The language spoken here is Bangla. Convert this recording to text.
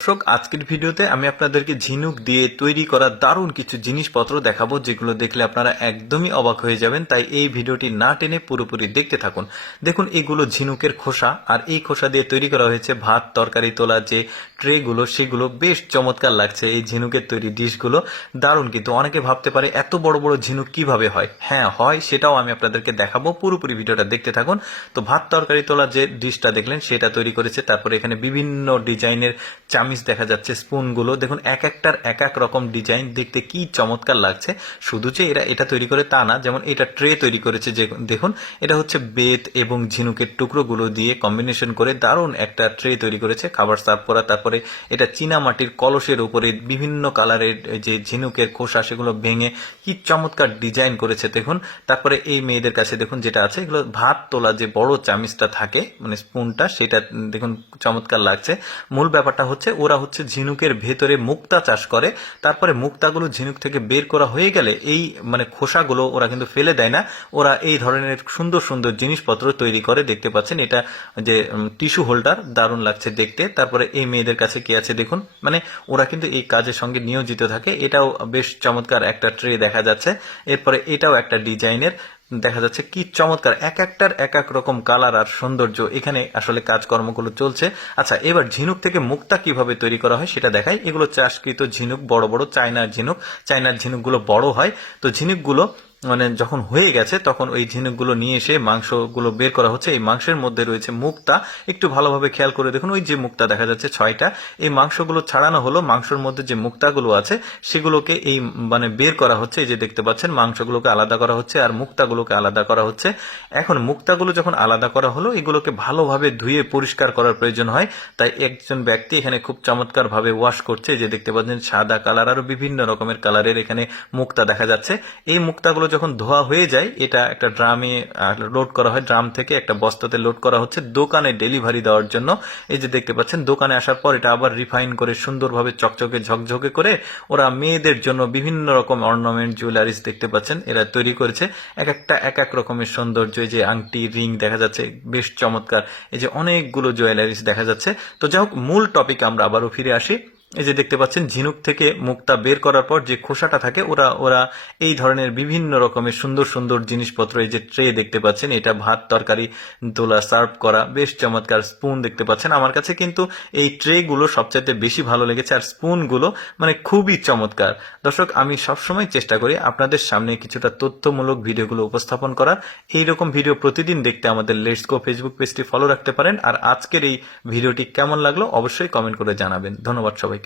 দর্শক, আজকের ভিডিওতে আমি আপনাদেরকে ঝিনুক দিয়ে তৈরি করা দারুণ কিছু জিনিসপত্র দেখাবো, যেগুলো দেখলে আপনারা একদমই অবাক হয়ে যাবেন। তাই এই ভিডিওটি না টেনে পুরোপুরি দেখতে থাকুন। দেখুন, এগুলো ঝিনুকের খোসা, আর এই খোসা দিয়ে তৈরি করা হয়েছে ভাত তরকারি তোলা যে ট্রেগুলো, সেগুলো বেশ চমৎকার লাগছে। এই ঝিনুকের তৈরি ডিশগুলো দারুণ, কিন্তু অনেকে ভাবতে পারে এত বড় বড় ঝিনুক কিভাবে হয়। হ্যাঁ হয়, সেটাও আমি আপনাদেরকে দেখাবো, পুরোপুরি ভিডিওটা দেখতে থাকুন। তো ভাত তরকারি তোলা যে ডিশটা দেখলেন সেটা তৈরি করেছে। তারপরে এখানে বিভিন্ন ডিজাইনের চামিচ দেখা যাচ্ছে, স্পুনগুলো দেখুন, এক একটার এক এক রকম ডিজাইন, দেখতে কি চমৎকার লাগছে। শুধু যে এরা এটা তৈরি করে তা না, যেমন এটা ট্রে তৈরি করেছে, যে দেখুন এটা হচ্ছে বেত এবং ঝিনুকের টুকরোগুলো দিয়ে কম্বিনেশন করে দারুণ একটা ট্রে তৈরি করেছে খাবার সার্ভ করা। তারপরে এটা চীনা মাটির কলসের উপরে বিভিন্ন কালারের যে ঝিনুকের খোসা, সেগুলো ভেঙে কি চমৎকার ডিজাইন করেছে দেখুন। তারপরে এই মেয়েদের কাছে দেখুন যেটা আছে, এগুলো ভাত তোলা যে বড় চামিচটা থাকে, মানে স্পুনটা, সেটা দেখুন চমৎকার লাগছে। মূল ব্যাপারটা হচ্ছে ওরা হচ্ছে ঝিনুকের ভেতরে মুক্তা চাষ করে। তারপরে মুক্তাগুলো ঝিনুক থেকে বের করা হয়ে গেলে এই মানে খোসাগুলো ওরা কিন্তু ফেলে দেয় না, ওরা এই ধরনের সুন্দর সুন্দর জিনিসপত্র তৈরি করে। দেখতে পাচ্ছেন এটা যে টিস্যু হোল্ডার, দারুণ লাগছে দেখতে। তারপরে এই মেয়েদের কাছে কি আছে দেখুন, মানে ওরা কিন্তু এই কাজের সঙ্গে নিয়োজিত থাকে। এটাও বেশ চমৎকার একটা ট্রে দেখা যাচ্ছে। এরপরে এটাও একটা ডিজাইনের দেখা যাচ্ছে, কি চমৎকার, এক একটার এক এক রকম কালার আর সৌন্দর্য। এখানে আসলে কাজকর্মগুলো চলছে। আচ্ছা, এবার ঝিনুক থেকে মুক্তা কিভাবে তৈরি করা হয় সেটা দেখাই। এগুলো চাষকৃত ঝিনুক, বড় বড় চায়নার ঝিনুক। চায়নার ঝিনুকগুলো বড় হয়। তো ঝিনুকগুলো মানে যখন হয়ে গেছে, তখন ওই ঝিনুকগুলো নিয়ে এসে মাংসগুলো বের করা হচ্ছে। এই মাংসের মধ্যে রয়েছে মুক্তা। একটু ভালোভাবে খেয়াল করে দেখুন, ওই যে মুক্তা দেখা যাচ্ছে 6টা, এই মাংসগুলো ছাড়ানো হলো। মাংসের মধ্যে যে মুক্তাগুলো আছে সেগুলোকে এই মানে বের করা হচ্ছে। এই যে দেখতে পাচ্ছেন, মাংসগুলোকে আলাদা করা হচ্ছে আর মুক্তাগুলোকে আলাদা করা হচ্ছে। এখন মুক্তাগুলো যখন আলাদা করা হলো, এগুলোকে ভালোভাবে ধুয়ে পরিষ্কার করার প্রয়োজন হয়। তাই একজন ব্যক্তি এখানে খুব চমৎকার ভাবে ওয়াশ করছে। এই যে দেখতে পাচ্ছেন, সাদা কালার আরো বিভিন্ন রকমের কালারের এখানে মুক্তা দেখা যাচ্ছে। এই মুক্তাগুলো যখন ধোয়া হয়ে যায়, এটা একটা ড্রামে লোড করা হয়। ড্রাম থেকে একটা বস্তাতে লোড করা হচ্ছে দোকানে ডেলিভারি দেওয়ার জন্য। এই যে দেখতে পাচ্ছেন, দোকানে আসার পর এটা আবার রিফাইন করে সুন্দরভাবে চকচকে ঝকঝকে করে ওরা মেয়েদের জন্য বিভিন্ন রকম অর্নামেন্ট জুয়েলারিস দেখতে পাচ্ছেন এরা তৈরি করেছে। এক একটা এক এক রকমের সৌন্দর্য। এই যে আংটি, রিং দেখা যাচ্ছে, বেশ চমৎকার। এই যে অনেকগুলো জুয়েলারিস দেখা যাচ্ছে। তো যাই হোক, মূল টপিক আমরা আবারও ফিরে আসি। এই যে দেখতে পাচ্ছেন, ঝিনুক থেকে মুক্তা বের করার পর যে খোসাটা থাকে, ওরা ওরা এই ধরনের বিভিন্ন রকমের সুন্দর সুন্দর জিনিসপত্র, এই যে ট্রে দেখতে পাচ্ছেন, এটা ভাত তরকারি তোলা সার্ভ করা, বেশ চমৎকার। স্পুন দেখতে পাচ্ছেন। আমার কাছে কিন্তু এই ট্রেগুলো সবচাইতে বেশি ভালো লেগেছে, আর স্পুনগুলো মানে খুবই চমৎকার। দর্শক, আমি সবসময় চেষ্টা করি আপনাদের সামনে কিছুটা তথ্যমূলক ভিডিওগুলো উপস্থাপন করার। এইরকম ভিডিও প্রতিদিন দেখতে আমাদের লেটস গো ফেসবুক পেজটি ফলো রাখতে পারেন। আর আজকের এই ভিডিওটি কেমন লাগলো অবশ্যই কমেন্ট করে জানাবেন। ধন্যবাদ সবাইকে।